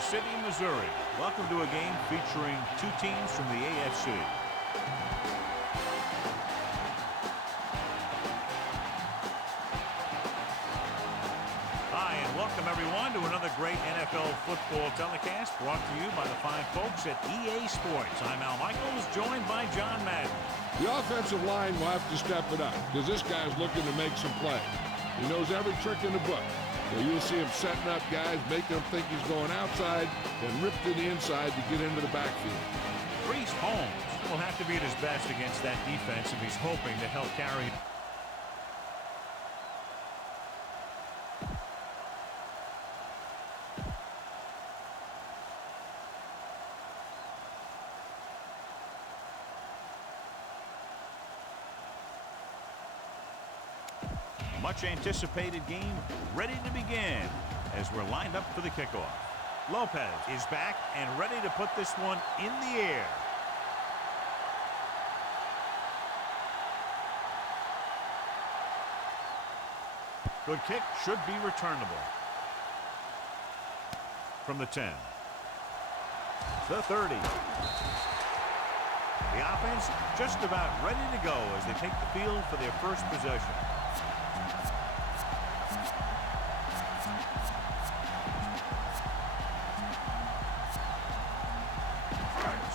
Kansas City, Missouri. Welcome to a game featuring two teams from the AFC. Hi, and welcome everyone to another great NFL football telecast brought to you by the fine folks at EA Sports. I'm Al Michaels, joined by John Madden. The offensive line will have to step it up because this guy's looking to make some plays. He knows every trick in the book. So you'll see him setting up guys, making them think he's going outside, then rip to the inside to get into the backfield. Priest Holmes will have to be at his best against that defense if he's hoping to help carry. Much anticipated game ready to begin as we're lined up for the kickoff. Lopez is back and ready to put this one in the air. Good kick, should be returnable. From the 10. The 30. The offense just about ready to go as they take the field for their first possession.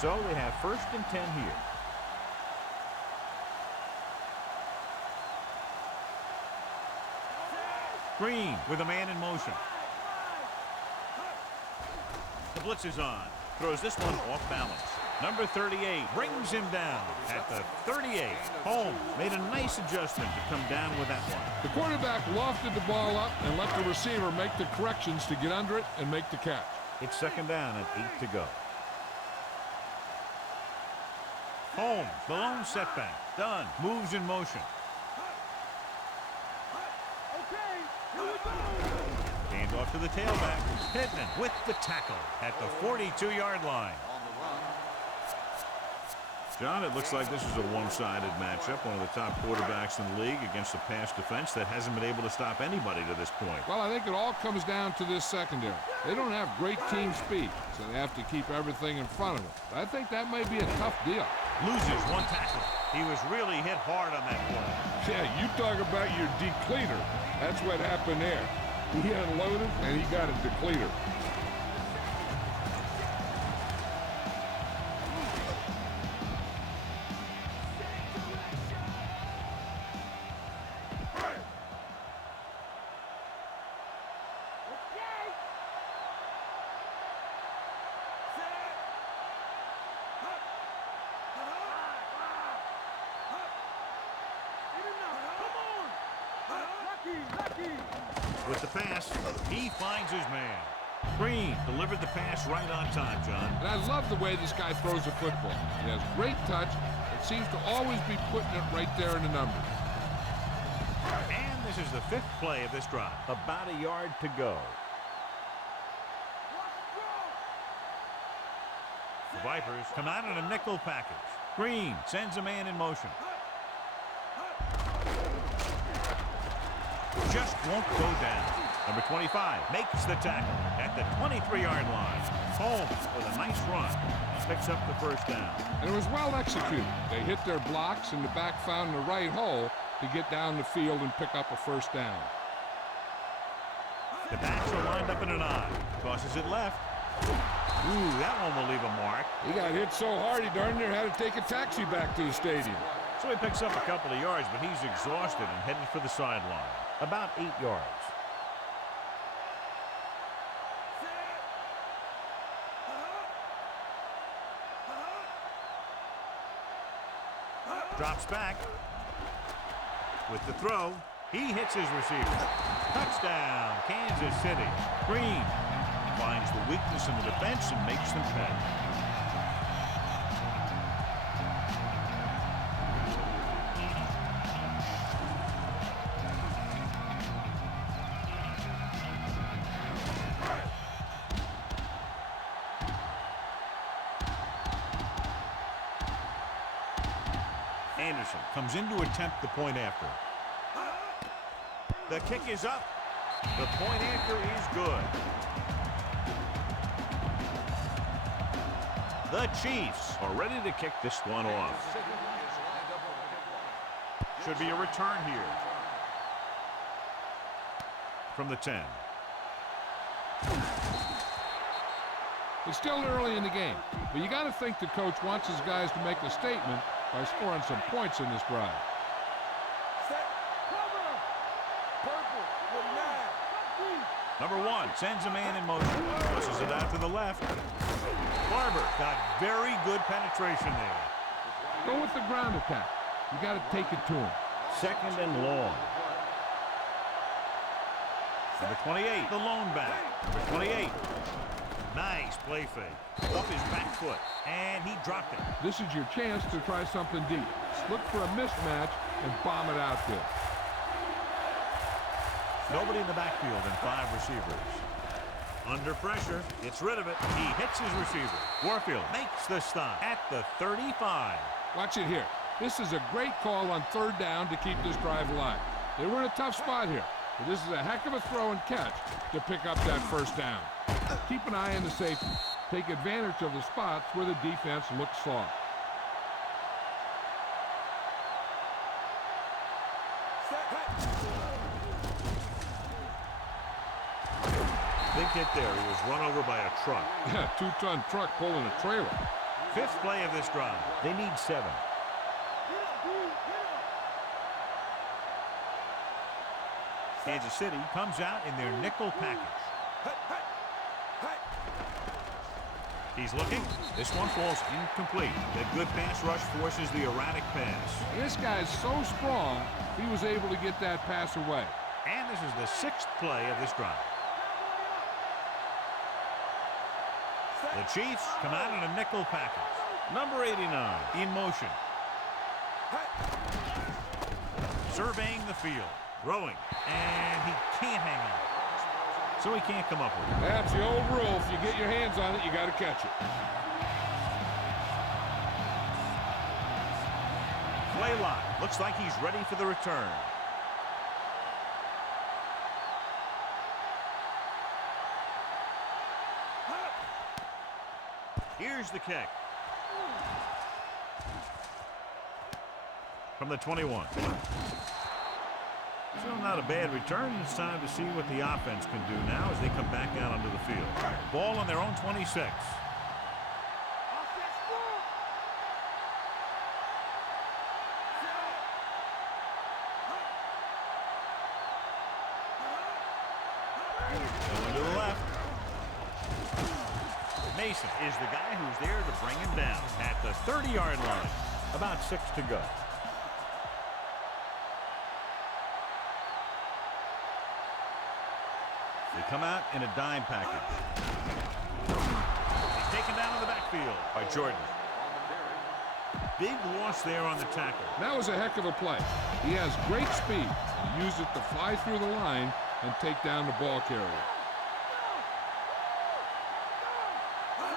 So they have 1st and 10 here. Green with a man in motion. The blitz is on. Throws this one off balance. Number 38 brings him down at the 38. Holmes made a nice adjustment to come down with that one. The quarterback lofted the ball up and let the receiver make the corrections to get under it and make the catch. It's 2nd down and 8 to go. Holmes, the lone setback, done, moves in motion. Hand off to the tailback, Pittman with the tackle at the 42-yard line. John, it looks like this is a one-sided matchup. One of the top quarterbacks in the league against a pass defense that hasn't been able to stop anybody to this point. Well, I think it all comes down to this secondary. They don't have great team speed, so they have to keep everything in front of them. But I think that may be a tough deal. Loses one tackle. He was really hit hard on that play. Yeah, you talk about your depleter. That's what happened there. He unloaded, and he got a depleter. With the pass, he finds his man. Green delivered the pass right on time, John. And I love the way this guy throws the football. He has great touch. It seems to always be putting it right there in the numbers. And this is the 5th play of this drive. About a yard to go. The Vipers come out in a nickel package. Green sends a man in motion. Just won't go down. Number 25 makes the tackle at the 23-yard line. Holmes with a nice run picks up the 1st down. And it was well executed. They hit their blocks and the back found the right hole to get down the field and pick up a 1st down. The backs are lined up in an I. Tosses it left. Ooh, that one will leave a mark. He got hit so hard he darn near had to take a taxi back to the stadium. So he picks up a couple of yards, but he's exhausted and headed for the sideline. About 8 yards. Drops back. With the throw, he hits his receiver. Touchdown, Kansas City. Green finds the weakness in the defense and makes them pay. Anderson comes in to attempt the point after. The kick is up. The point after is good. The Chiefs are ready to kick this one off. Should be a return here. From the 10. It's still early in the game, but you got to think the coach wants his guys to make a statement by scoring some points in this drive. Number 1 sends a man in motion. Pushes it out to the left. Barber got very good penetration there. Go with the ground attack. You got to take it to him. 2nd and long. Number 28, the lone back. Number 28. Nice play fake. Up his back foot, and he dropped it. This is your chance to try something deep. Look for a mismatch and bomb it out there. Nobody in the backfield and 5 receivers. Under pressure, gets rid of it. He hits his receiver. Warfield makes the stop at the 35. Watch it here. This is a great call on 3rd down to keep this drive alive. They were in a tough spot here, but this is a heck of a throw and catch to pick up that 1st down. Keep an eye on the safety. Take advantage of the spots where the defense looks soft. Big hit there. He was run over by a truck. Yeah, 2-ton truck pulling a trailer. 5th play of this drive. They need 7. Kansas City comes out in their nickel package. He's looking. This one falls incomplete. The good pass rush forces the erratic pass. This guy's so strong, he was able to get that pass away. And this is the 6th play of this drive. The Chiefs come out in a nickel package. Number 89 in motion. Surveying the field. Throwing. And he can't hang on. So he can't come up with it. That's the old rule. If you get your hands on it, you got to catch it. Play line. Looks like he's ready for the return. Here's the kick. From the 21. Still not a bad return. It's time to see what the offense can do now as they come back out onto the field. Ball on their own 26. Going to the left. Mason is the guy who's there to bring him down at the 30-yard line. About 6 to go. They come out in a dime package. He's taken down in the backfield by Jordan. Big loss there on the tackle. That was a heck of a play. He has great speed. He used it to fly through the line and take down the ball carrier.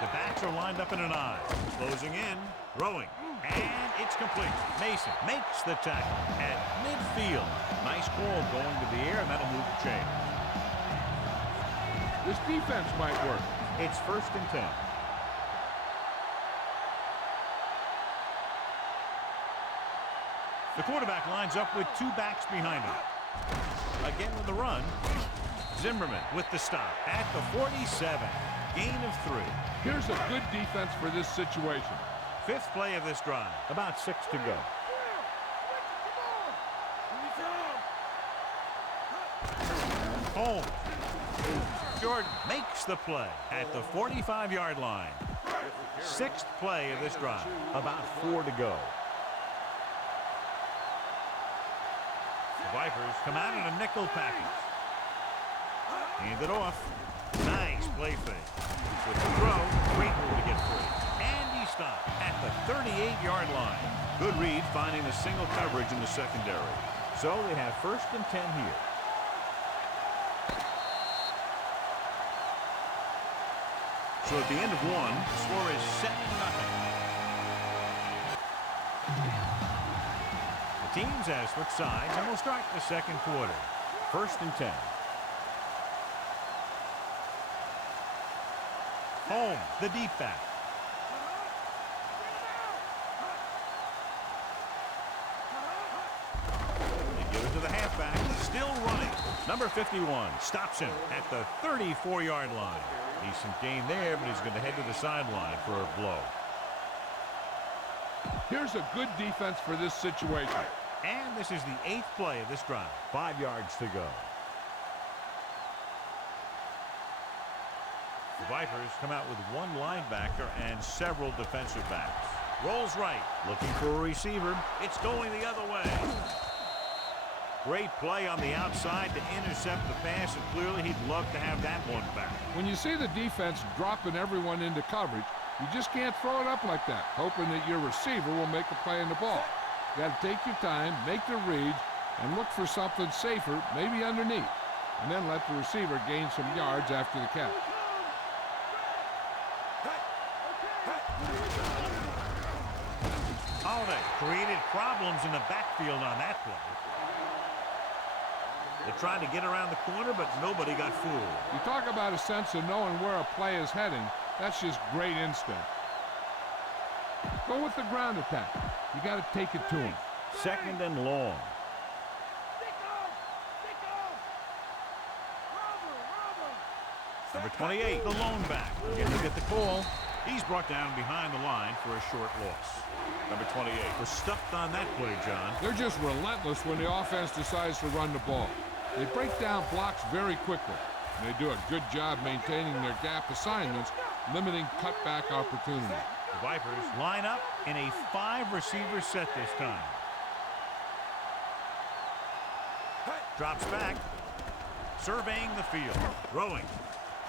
The backs are lined up in an I. Closing in, throwing, and it's complete. Mason makes the tackle at midfield. Nice call going to the air, and that'll move the chain. This defense might work. It's 1st and 10. The quarterback lines up with 2 backs behind him. Again with the run. Zimmerman with the stop at the 47. Gain of 3. Here's a good defense for this situation. 5th play of this drive. About 6 to go. Holmes. Jordan makes the play at the 45-yard line. 6th play of this drive. About 4 to go. The Vipers come out in a nickel package. Hand it off. Nice play fake. With the throw, great move to get free. And he stopped at the 38-yard line. Good read finding the single coverage in the secondary. So they have 1st and 10 here. So at the end of 1, the score is 7-0. The teams have switched sides and will start the 2nd quarter. 1st and 10. Holmes, the deep back. it to the halfback. Still running. Number 51 stops him at the 34-yard line. Decent gain there, but he's going to head to the sideline for a blow. Here's a good defense for this situation. And this is the 8th play of this drive. 5 yards to go. The Vipers come out with one linebacker and several defensive backs. Rolls right, looking for a receiver. It's going the other way. Great play on the outside to intercept the pass, and clearly he'd love to have that one back. When you see the defense dropping everyone into coverage, you just can't throw it up like that, hoping that your receiver will make a play on the ball. You got to take your time, make the reads, and look for something safer, maybe underneath, and then let the receiver gain some yards after the catch. Holiday created problems in the backfield on that play. They tried to get around the corner, but nobody got fooled. You talk about a sense of knowing where a play is heading. That's just great instinct. Go with the ground attack. You got to take it to him. 2nd and long. Number 28, the lone back. Again, to get the call. He's brought down behind the line for a short loss. Number 28 was stuffed on that play, John. They're just relentless when the offense decides to run the ball. They break down blocks very quickly. And they do a good job maintaining their gap assignments, limiting cutback opportunity. The Vipers line up in a 5-receiver set this time. Drops back, surveying the field, throwing,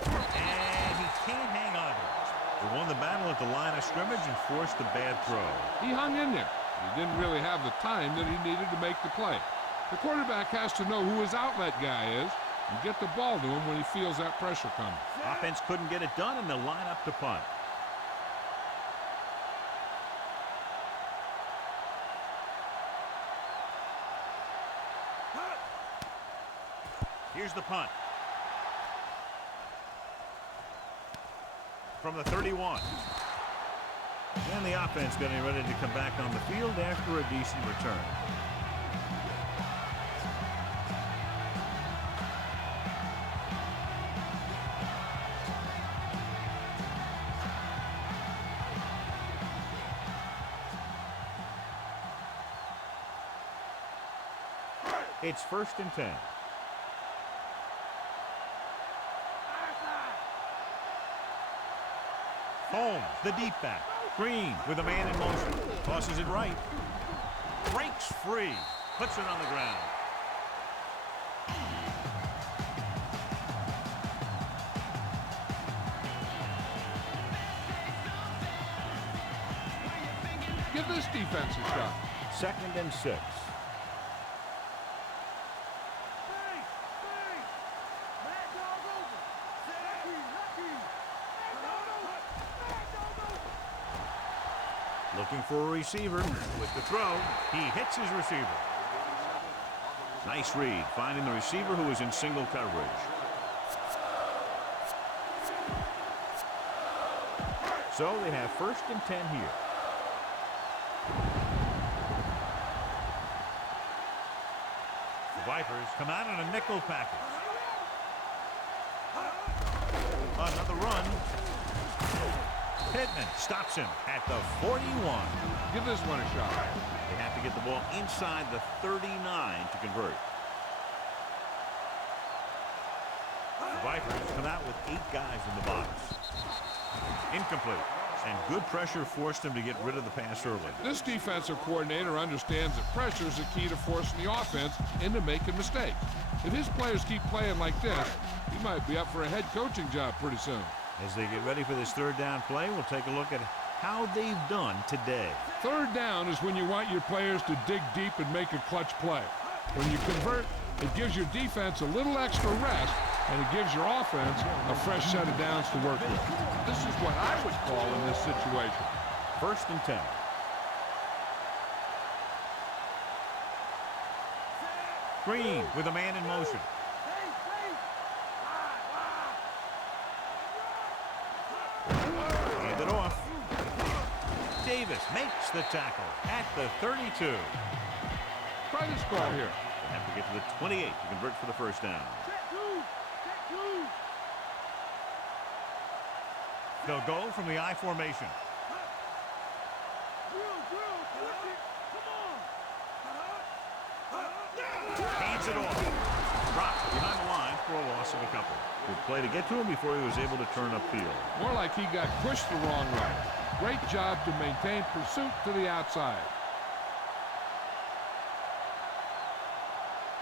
and he can't hang on to it. He won the battle at the line of scrimmage and forced a bad throw. He hung in there. He didn't really have the time that he needed to make the play. The quarterback has to know who his outlet guy is and get the ball to him when he feels that pressure coming. Offense couldn't get it done, and they'll line up to punt. Here's the punt. From the 31. And the offense getting ready to come back on the field after a decent return. It's 1st and 10. Holmes, the deep back. Green with a man in motion. Tosses it right. Breaks free. Puts it on the ground. Give this defense a shot. 2nd and 6. Looking for a receiver with the throw. He hits his receiver. Nice read, finding the receiver who is in single coverage. So they have 1st and 10 here. The Vipers come out in a nickel package. Another run. Pittman stops him at the 41. Give this one a shot. They have to get the ball inside the 39 to convert. The Vipers come out with 8 guys in the box. Incomplete. And good pressure forced him to get rid of the pass early. This defensive coordinator understands that pressure is the key to forcing the offense into making mistakes. If his players keep playing like this, he might be up for a head coaching job pretty soon. As they get ready for this 3rd down play, we'll take a look at how they've done today. 3rd down is when you want your players to dig deep and make a clutch play. When you convert, it gives your defense a little extra rest, and it gives your offense a fresh set of downs to work with. This is what I would call in this situation. 1st and 10. Green with a man in motion. Hand it off. Davis makes the tackle at the 32. Try this ball here. Have to get to the 28 to convert for the first down. They'll go from the I formation. Hands it off. Dropped behind the line for a loss of a couple. Good play to get to him before he was able to turn upfield. More like he got pushed the wrong way. Great job to maintain pursuit to the outside.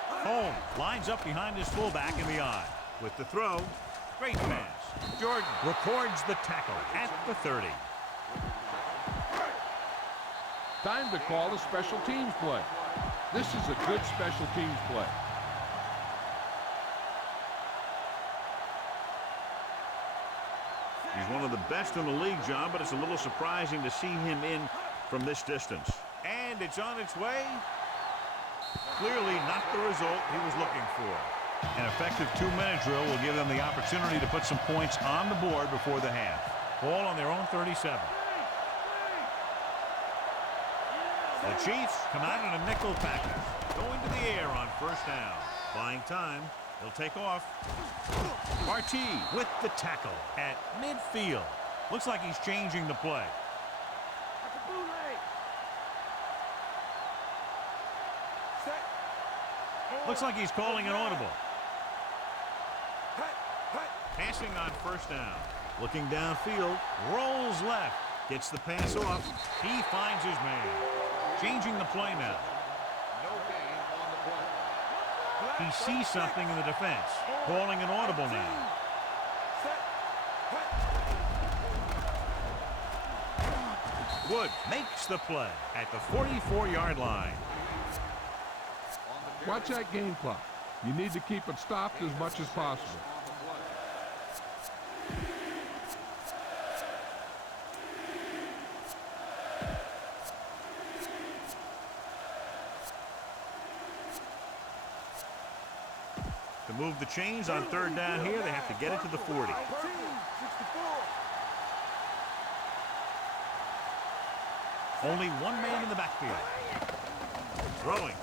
Holmes lines up behind his fullback in the I. With the throw, great pass. Jordan records the tackle at the 30. Time to call a special teams play. This is a good special teams play. He's one of the best in the league, John, but it's a little surprising to see him in from this distance. And it's on its way. Clearly not the result he was looking for. An effective 2-minute drill will give them the opportunity to put some points on the board before the half. Ball on their own 37. The Chiefs come out in a nickel package. Going to the air on first down. Buying time. He'll take off. Marti with the tackle at midfield. Looks like he's changing the play. Looks like he's calling an audible. Passing on first down. Looking downfield. Rolls left. Gets the pass off. He finds his man. Changing the play now. He sees something in the defense. Calling an audible now. Wood makes the play at the 44-yard line. Watch that game clock. You need to keep it stopped as much as possible. To move the chains on third down here, they have to get it to the 40. Only one man in the backfield. Throwing.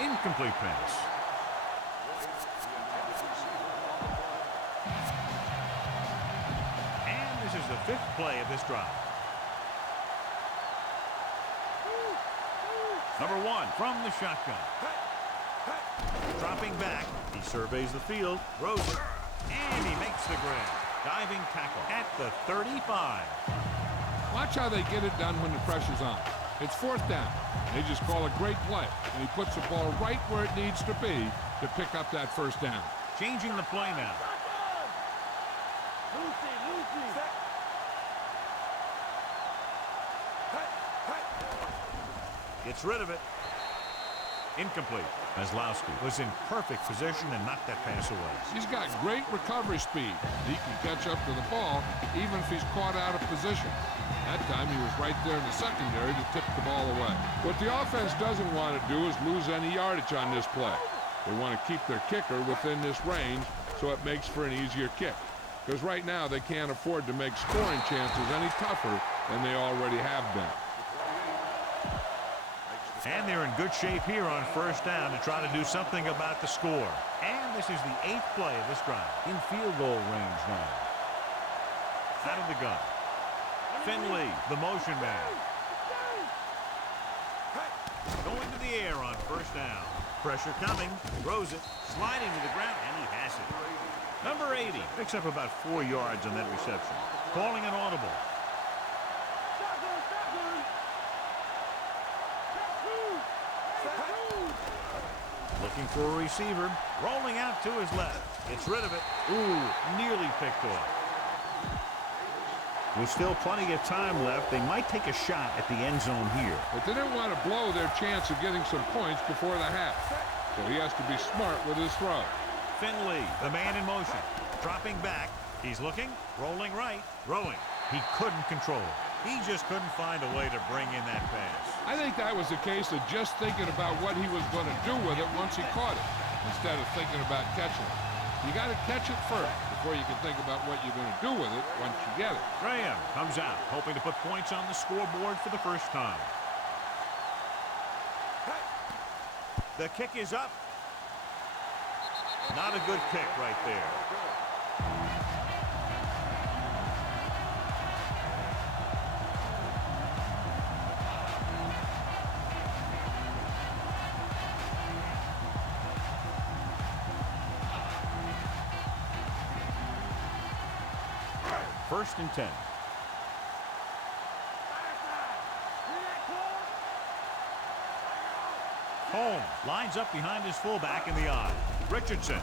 Incomplete pass. And this is the 5th play of this drive. Number 1 from the shotgun. Dropping back, he surveys the field, throws it, and he makes the grab. Diving tackle at the 35. Watch how they get it done when the pressure's on. It's fourth down. They just call a great play, and he puts the ball right where it needs to be to pick up that first down. Changing the play now. Gets rid of it. Incomplete. Maslowski was in perfect position and knocked that pass away. He's got great recovery speed. He can catch up to the ball even if he's caught out of position. That time he was right there in the secondary to tip the ball away. What the offense doesn't want to do is lose any yardage on this play. They want to keep their kicker within this range so it makes for an easier kick. Because right now they can't afford to make scoring chances any tougher than they already have been. And they're in good shape here on first down to try to do something about the score. And this is the 8th play of this drive. In field goal range now. Out of the gun. Finley, the motion man. Going to the air on first down. Pressure coming. Throws it. Sliding to the ground. And he has it. Number 80 picks up about 4 yards on that reception. Calling an audible. Looking for a receiver. Rolling out to his left. Gets rid of it. Ooh, nearly picked off. With still plenty of time left, they might take a shot at the end zone here. But they didn't want to blow their chance of getting some points before the half. So he has to be smart with his throw. Finley, the man in motion. Dropping back. He's looking. Rolling right. Throwing. He couldn't control it. He just couldn't find a way to bring in that pass. I think that was a case of just thinking about what he was going to do with it once he caught it, instead of thinking about catching it. You got to catch it first before you can think about what you're going to do with it once you get it. Graham comes out, hoping to put points on the scoreboard for the first time. The kick is up. Not a good kick right there. First and 10. Holmes lines up behind his fullback in the eye. Richardson.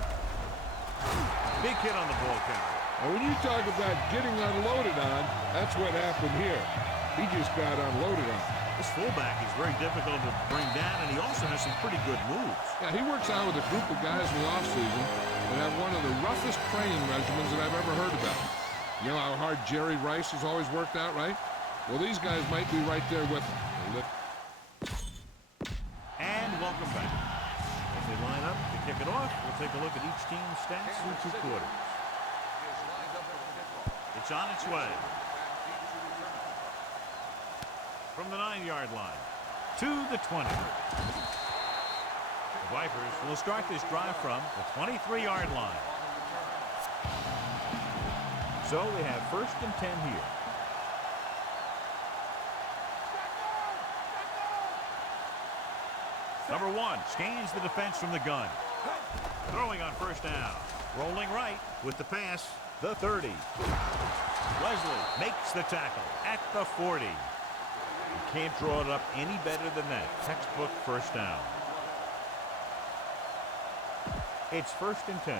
Big hit on the ball count. And when you talk about getting unloaded on, that's what happened here. He just got unloaded on. This fullback is very difficult to bring down, and he also has some pretty good moves. Yeah, he works out with a group of guys in the offseason that have one of the roughest training regimens that I've ever heard about. You know how hard Jerry Rice has always worked out, right? Well, these guys might be right there with him. And welcome back. As they line up to kick it off, we'll take a look at each team's stats through 2 quarters. It's on its way. From the 9-yard line to the 20. The Vipers will start this drive from the 23-yard line. So they have first and 10 here. Number 1 scans the defense from the gun. Throwing on first down. Rolling right with the pass. The 30. Wesley makes the tackle at the 40. You can't draw it up any better than that. Textbook first down. It's first and 10.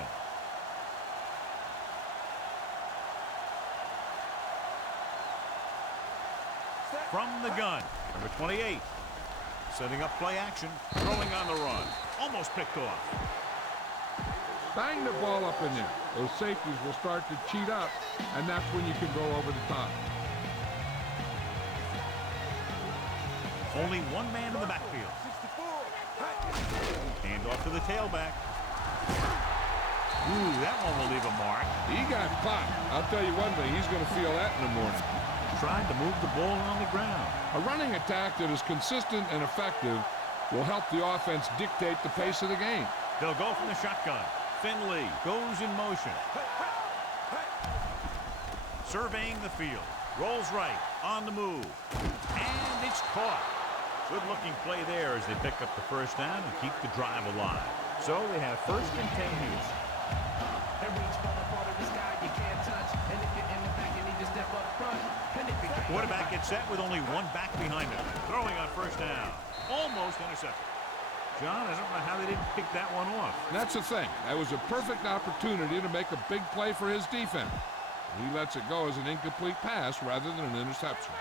From the gun, number 28. Setting up play action, throwing on the run. Almost picked off. Bang the ball up in there. Those safeties will start to cheat up, and that's when you can go over the top. Only one man in the backfield. Hand off to the tailback. Ooh, that one will leave a mark. He got popped. I'll tell you one thing, he's going to feel that in the morning. Trying to move the ball on the ground. A running attack that is consistent and effective will help the offense dictate the pace of the game. They'll go from the shotgun. Finley goes in motion. Surveying the field. Rolls right on the move. And it's caught. Good-looking play there as they pick up the first down and keep the drive alive. So they have first and 10 here. The quarterback gets set with only one back behind him. Throwing on first down. Almost intercepted. John, I don't know how they didn't pick that one off. That's the thing. That was a perfect opportunity to make a big play for his defense. He lets it go as an incomplete pass rather than an interception.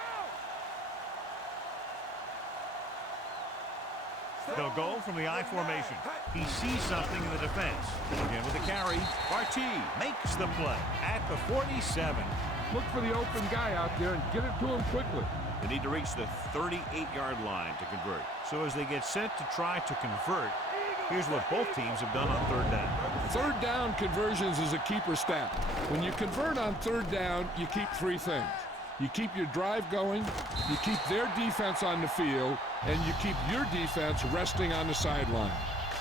They'll go from the I formation. He sees something in the defense. Again with the carry. Barty makes the play at the 47. Look for the open guy out there and get it to him quickly. They need to reach the 38-yard line to convert. So as they get set to try to convert, here's what both teams have done on third down. Third down conversions is a keeper stat. When you convert on third down, you keep 3 things. You keep your drive going, you keep their defense on the field, and you keep your defense resting on the sideline.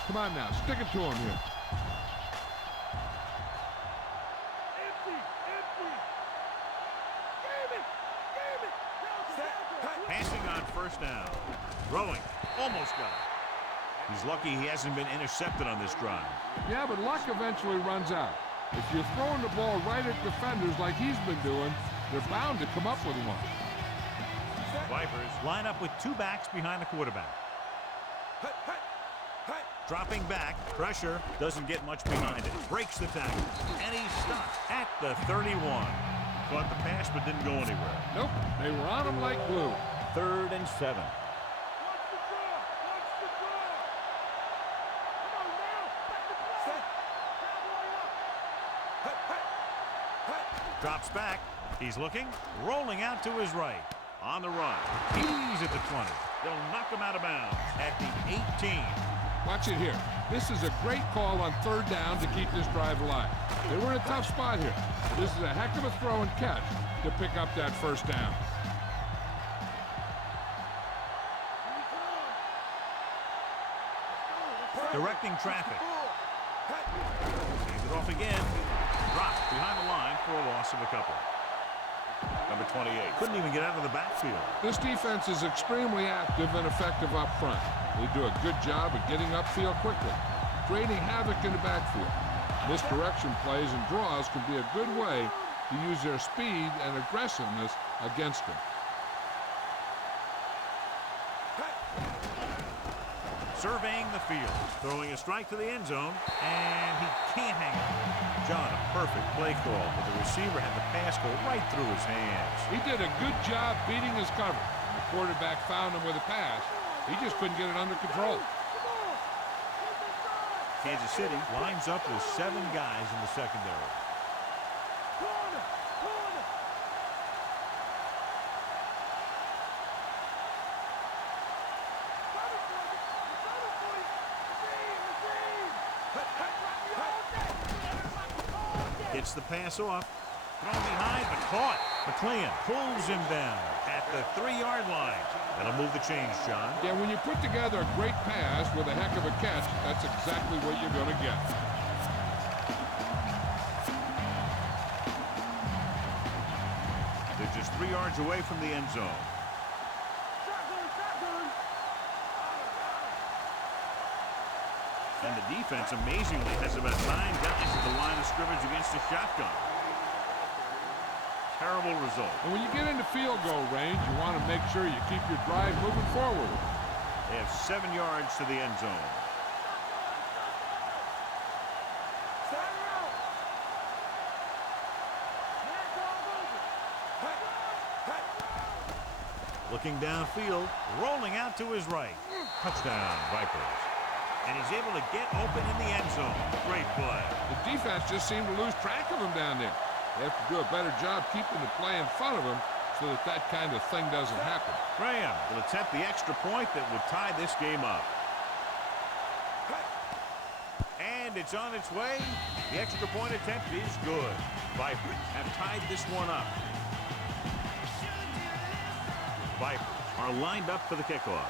Come on now, stick it to him here. Passing on first down. Throwing. Almost got it. He's lucky he hasn't been intercepted on this drive. Yeah, but luck eventually runs out. If you're throwing the ball right at defenders like he's been doing, they're bound to come up with one. Vipers line up with 2 backs behind the quarterback. Dropping back. Pressure. Doesn't get much behind it. Breaks the tackle. And he's stopped at the 31. Caught the pass but didn't go anywhere. Nope. They were on him like glue. 3rd and 7. Drops back. He's looking. Rolling out to his right. On the run. He's at the 20. They'll knock him out of bounds at the 18. Watch it here. This is a great call on third down to keep this drive alive. They were in a tough spot here. This is a heck of a throw and catch to pick up that first down. Directing traffic. Hands it off again. Dropped behind the line for a loss of a couple. Number 28. Couldn't even get out of the backfield. This defense is extremely active and effective up front. They do a good job of getting upfield quickly, creating havoc in the backfield. Misdirection plays and draws can be a good way to use their speed and aggressiveness against them. Surveying the field, throwing a strike to the end zone, and he can't hang it. John, a perfect play call, but the receiver had the pass go right through his hands. He did a good job beating his cover. The quarterback found him with a pass. He just couldn't get it under control. Kansas City lines up with 7 guys in the secondary. Gets the pass off. Thrown behind, but caught. McLean pulls him down at the 3-yard line. That'll move the chains, John. Yeah, when you put together a great pass with a heck of a catch, that's exactly what you're going to get. They're just 3 yards away from the end zone. And the defense, amazingly, has about 9 guys at the line of scrimmage against the shotgun. Terrible result. And when you get into field goal range, you want to make sure you keep your drive moving forward. They have 7 yards to the end zone. Looking downfield, rolling out to his right. Touchdown, Vipers. And he's able to get open in the end zone. Great play. The defense just seemed to lose track of him down there. They have to do a better job keeping the play in front of him so that that kind of thing doesn't happen. Graham will attempt the extra point that would tie this game up. And it's on its way. The extra point attempt is good. Vipers have tied this one up. Vipers are lined up for the kickoff.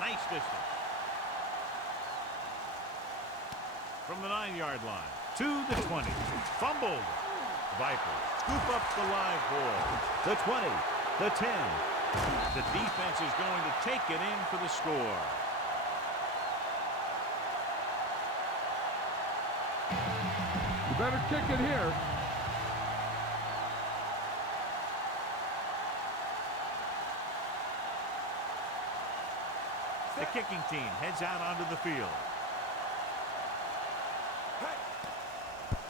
Nice distance. From the 9-yard line to the 20. Fumbled. Vipers scoop up the live ball. The 20. The 10. The defense is going to take it in for the score. You better kick it here. The kicking team heads out onto the field.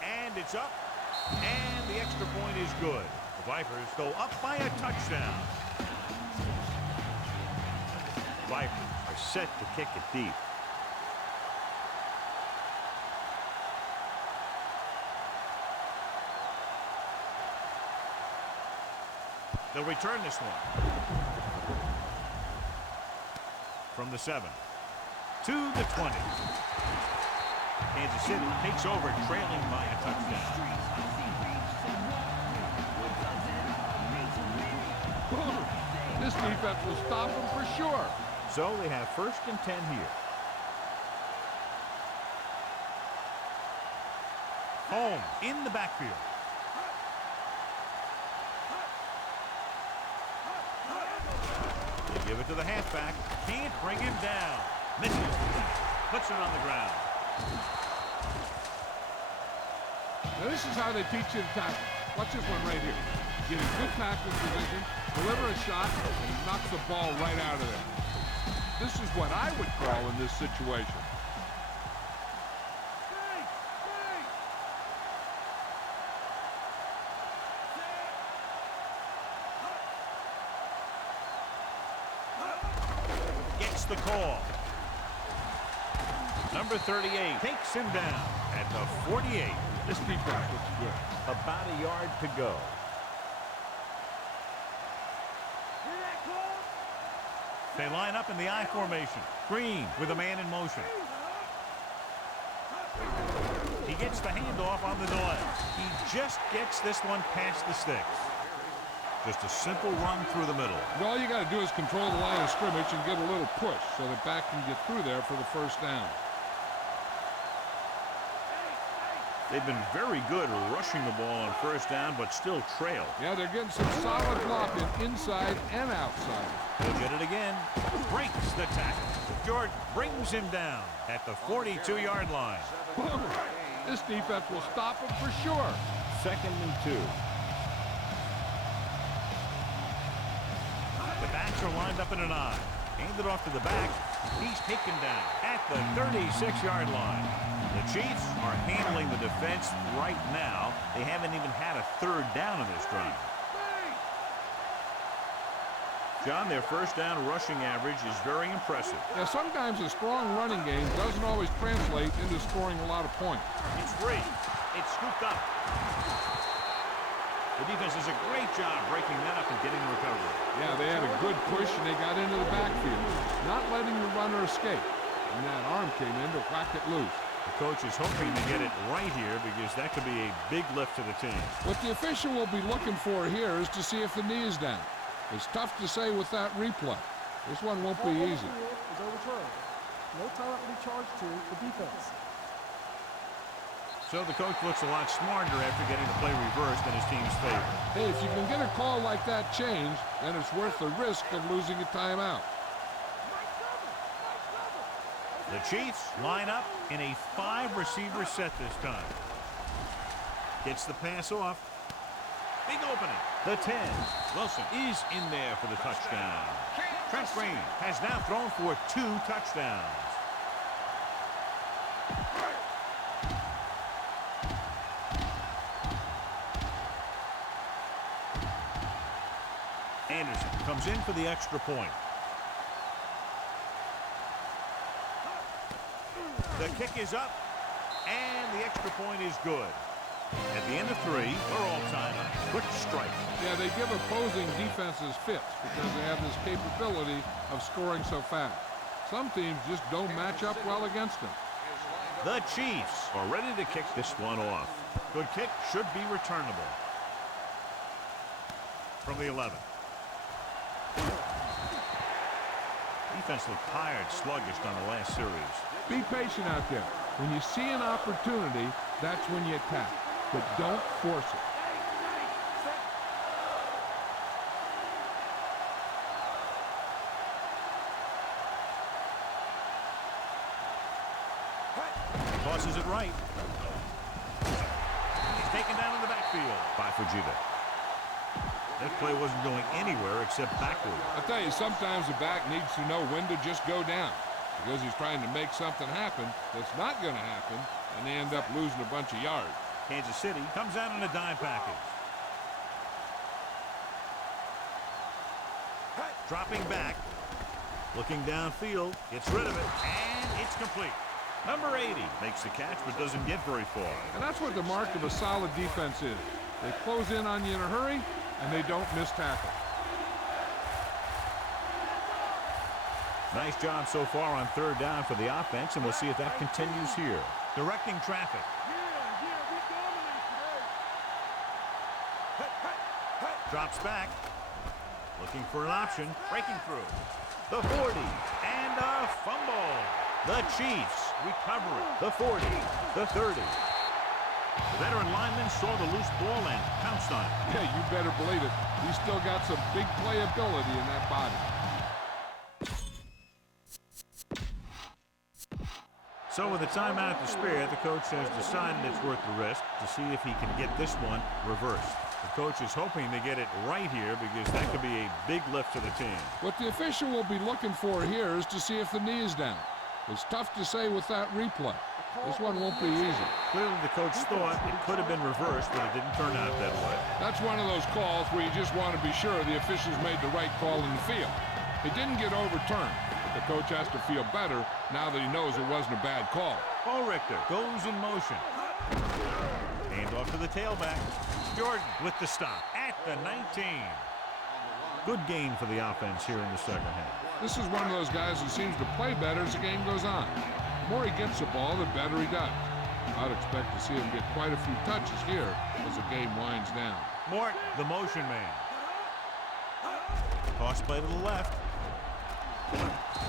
And it's up. And the extra point is good. The Vipers go up by a touchdown. Vipers are set to kick it deep. They'll return this one. From the 7 to the 20. Kansas City takes over, trailing by a touchdown. This defense will stop them for sure. So they have 1st and 10 here. Home in the backfield. They give it to the halfback. Can't bring him down. Misses. Puts it on the ground. Now this is how they teach you to tackle. Watch this one right here. Get in good tackling position, deliver a shot, and he knocks the ball right out of there. This is what I would call in this situation. Gets the call. Number 38 takes him down at the 48. This defense looks good. About a yard to go. They line up in the I formation. Green with a man in motion. He He gets the handoff on the delay. He just gets this one past the sticks. Just a simple run through the middle. And all you got to do is control the line of scrimmage and get a little push so the back can get through there for the first down. They've been very good rushing the ball on first down, but still trail. Yeah, they're getting some solid blocking inside and outside. He'll get it again. Breaks the tackle. Jordan brings him down at the 42-yard line. Boom. This defense will stop him for sure. 2nd and 2. The backs are lined up in an I. Handed off to the back. He's taken down at the 36-yard line. The Chiefs are handling the defense right now. They haven't even had a 3rd down in this drive. John, their first down rushing average is very impressive. Yeah, sometimes a strong running game doesn't always translate into scoring a lot of points. It's free. It's scooped up. The defense does a great job breaking that up and getting the recovery. Yeah, they had a good push and they got into the backfield, not letting the runner escape. And that arm came in to whack it loose. The coach is hoping to get it right here because that could be a big lift to the team. What the official will be looking for here is to see if the knee is down. It's tough to say with that replay. This one won't be easy. Is overturned. No timeout will be charged to the defense. So the coach looks a lot smarter after getting the play reversed in his team's favor. Hey, if you can get a call like that changed, then it's worth the risk of losing a timeout. The Chiefs line up in a 5-receiver set this time. Gets the pass off. Big opening. The 10. Wilson is in there for the touchdown. Trent Green has now thrown for 2 touchdowns. Anderson comes in for the extra point. The kick is up, and the extra point is good. At the end of 3, we're all tied up. Quick strike. Yeah, they give opposing defenses fits because they have this capability of scoring so fast. Some teams just don't match up well against them. The Chiefs are ready to kick this one off. Good kick, should be returnable. From the 11. Defense looked tired, sluggish on the last series. Be patient out there. When you see an opportunity, that's when you attack. But don't force it. Tosses it right. He's taken down in the backfield by Fujita. That play wasn't going anywhere except backward. I tell you, sometimes the back needs to know when to just go down because he's trying to make something happen that's not going to happen, and they end up losing a bunch of yards. Kansas City comes out in a dime package. Dropping back. Looking downfield. Gets rid of it. And it's complete. Number 80 makes the catch but doesn't get very far. And that's what the mark of a solid defense is. They close in on you in a hurry, and they don't miss tackle. Nice job so far on 3rd down for the offense, and we'll see if that continues here. Directing traffic. Drops back. Looking for an option. Breaking through. The 40. And a fumble. The Chiefs recover it. The 40. The 30. The veteran lineman saw the loose ball and pounced on it. Yeah, you better believe it. He's still got some big playability in that body. So with a timeout to spare, the coach has decided it's worth the risk to see if he can get this one reversed. The coach is hoping to get it right here because that could be a big lift to the team. What the official will be looking for here is to see if the knee is down. It's tough to say with that replay. This one won't be easy. Clearly the coach thought it could have been reversed, but it didn't turn out that way. That's one of those calls where you just want to be sure the officials made the right call in the field. It didn't get overturned, but the coach has to feel better now that he knows it wasn't a bad call. Bo Richter goes in motion. Hand off to the tailback. Jordan with the stop at the 19. Good gain for the offense here in the second half. This is one of those guys who seems to play better as the game goes on. The more he gets the ball, the better he does. I'd expect to see him get quite a few touches here as the game winds down. Morton, the motion man. Toss play to the left.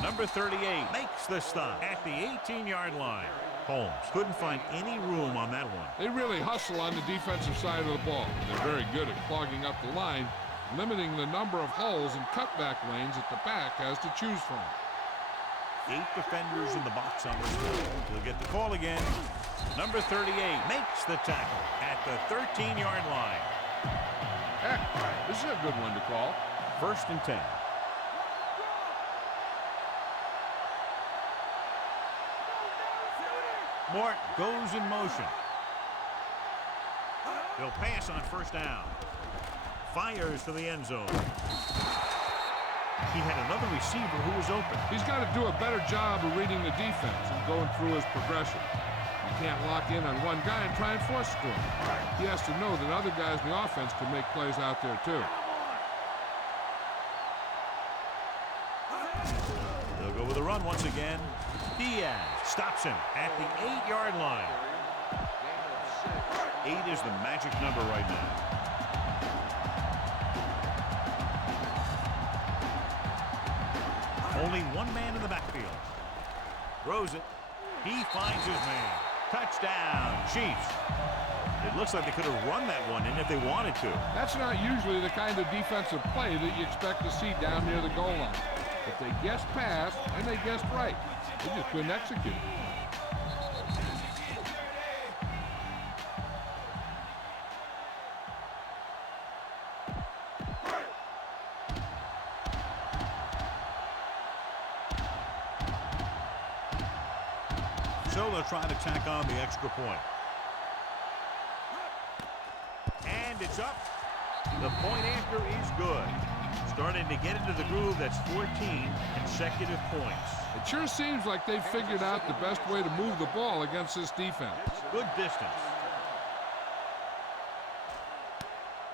Number 38 makes the stop at the 18-yard line. Holmes couldn't find any room on that one. They really hustle on the defensive side of the ball. They're very good at clogging up the line, limiting the number of holes and cutback lanes that the back has to choose from. 8 defenders in the box on this play. He'll get the call again. Number 38 makes the tackle at the 13-yard line. Heck, this is a good one to call. 1st and 10. Morton goes in motion. He'll pass on 1st down. Fires to the end zone. He had another receiver who was open. He's got to do a better job of reading the defense and going through his progression. You can't lock in on one guy and try and force it to him. He has to know that other guys in the offense can make plays out there too. They'll go with a run once again. Diaz stops him at the 8-yard line. 8 is the magic number right now. Only one man in the backfield. Throws it. He finds his man. Touchdown, Chiefs. It looks like they could have run that one in if they wanted to. That's not usually the kind of defensive play that you expect to see down near the goal line. But they guessed pass, and they guessed right. They just couldn't execute. So they'll try to tack on the extra point. And it's up. The point after is good. Starting to get into the groove. That's 14 consecutive points. It sure seems like they've figured out the best way to move the ball against this defense. Good distance.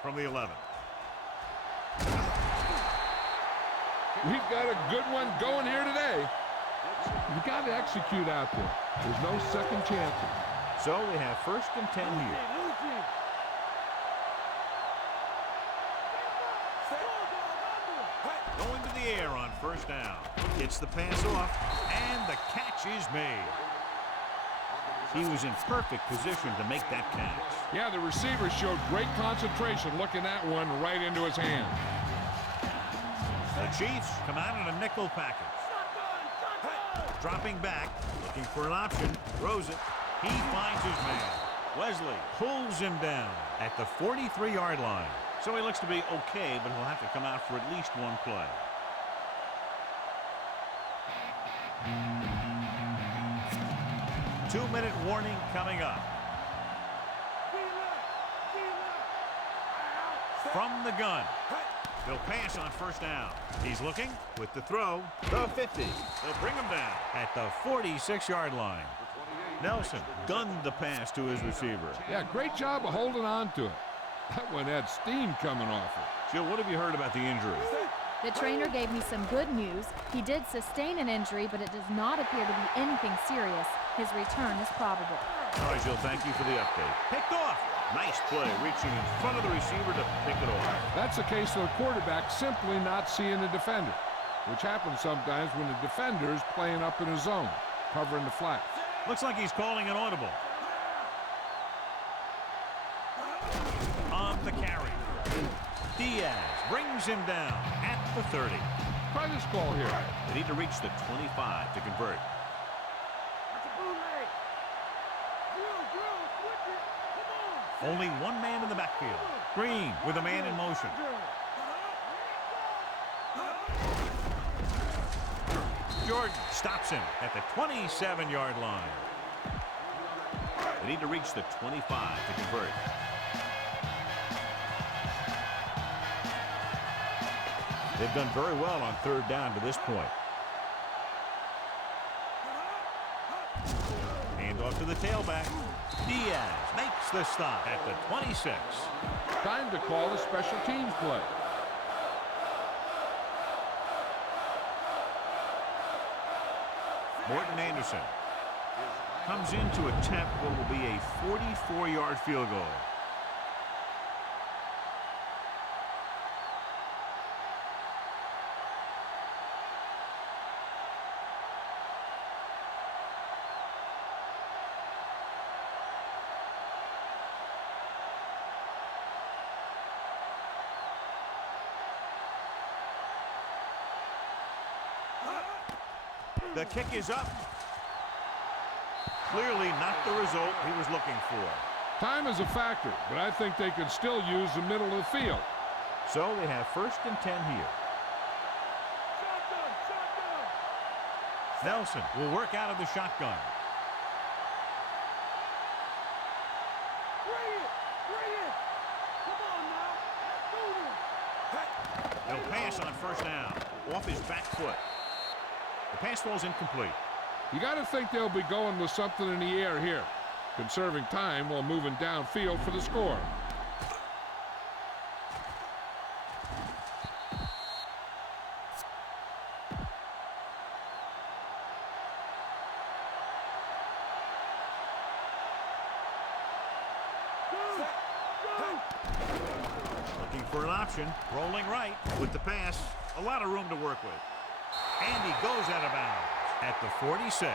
From the 11. We've got a good one going here today. You got to execute out there. There's no second chances. So they have 1st and 10 here. Going to the air on 1st down. Gets the pass off, and the catch is made. He was in perfect position to make that catch. Yeah, the receiver showed great concentration looking that one right into his hand. The Chiefs come out in a nickel package. Dropping back, looking for an option, throws it. He finds his man. Wesley pulls him down at the 43-yard line. So he looks to be okay, but he'll have to come out for at least one play. Two-minute warning coming up. From the gun. They'll pass on 1st down. He's looking with the throw. The 50. They'll bring him down at the 46-yard line. Nelson gunned the pass to his receiver. Yeah, great job of holding on to it. That one had steam coming off it. Jill, what have you heard about the injury? The trainer gave me some good news. He did sustain an injury, but it does not appear to be anything serious. His return is probable. All right, Jill, thank you for the update. Picked off. Nice play, reaching in front of the receiver to pick it off. That's a case of the quarterback simply not seeing the defender, which happens sometimes when the defender is playing up in a zone, covering the flat. Looks like he's calling an audible. On the carry. Diaz brings him down at the 30. Try this call here. They need to reach the 25 to convert. Only one man in the backfield. Green with a man in motion. Jordan stops him at the 27-yard line. They need to reach the 25 to convert. They've done very well on 3rd down to this point. Hand off to the tailback. Diaz makes the stop at the 26. Time to call a special teams play. Morton Anderson. comes in to attempt what will be a 44-yard field goal. The kick is up. Clearly not the result he was looking for. Time is a factor, but I think they could still use the middle of the field. So they have 1st and 10 here. Nelson will work out of the shotgun. They'll pass on 1st down. Off his back foot. The pass falls incomplete. You got to think they'll be going with something in the air here, conserving time while moving downfield for the score. Looking for an option. Rolling right with the pass. A lot of room to work with. And he goes out of bounds at the 46.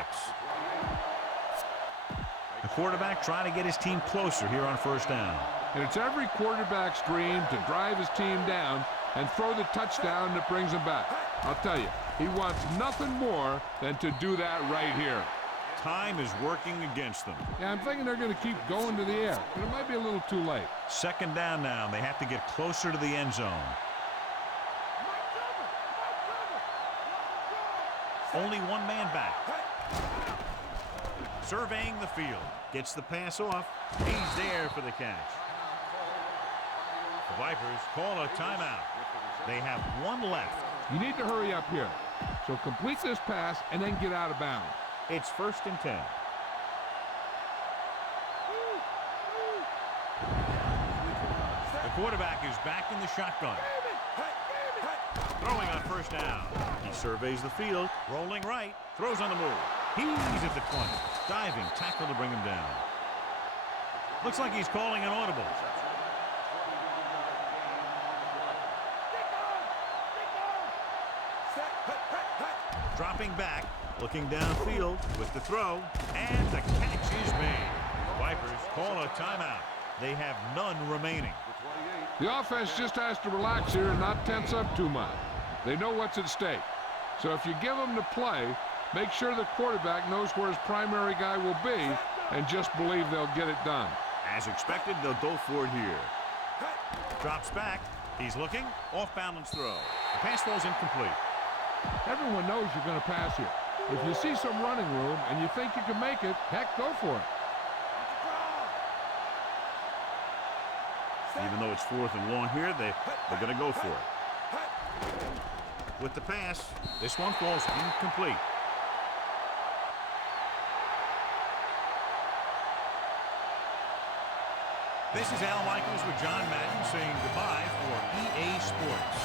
The quarterback trying to get his team closer here on 1st down. And it's every quarterback's dream to drive his team down and throw the touchdown that brings him back. I'll tell you, he wants nothing more than to do that right here. Time is working against them. Yeah, I'm thinking they're going to keep going to the air, but it might be a little too late. 2nd down now. They have to get closer to the end zone. Only one man back. Surveying the field. Gets the pass off. He's there for the catch. The Vipers call a timeout. They have one left. You need to hurry up here. So complete this pass and then get out of bounds. It's 1st and 10. The quarterback is back in the shotgun. Throwing on 1st down. He surveys the field. Rolling right. Throws on the move. He's at the 20. Diving tackle to bring him down. Looks like he's calling an audible. Dropping back. Looking downfield with the throw. And the catch is made. Vipers call a timeout. They have none remaining. The offense just has to relax here and not tense up too much. They know what's at stake. So if you give them the play, make sure the quarterback knows where his primary guy will be and just believe they'll get it done. As expected, they'll go for it here. Drops back. He's looking. Off balance throw. The pass falls incomplete. Everyone knows you're going to pass here. If you see some running room and you think you can make it, heck, go for it. Even though it's 4th and long here, they're going to go for it. With the pass, this one falls incomplete. This is Al Michaels with John Madden saying goodbye for EA Sports.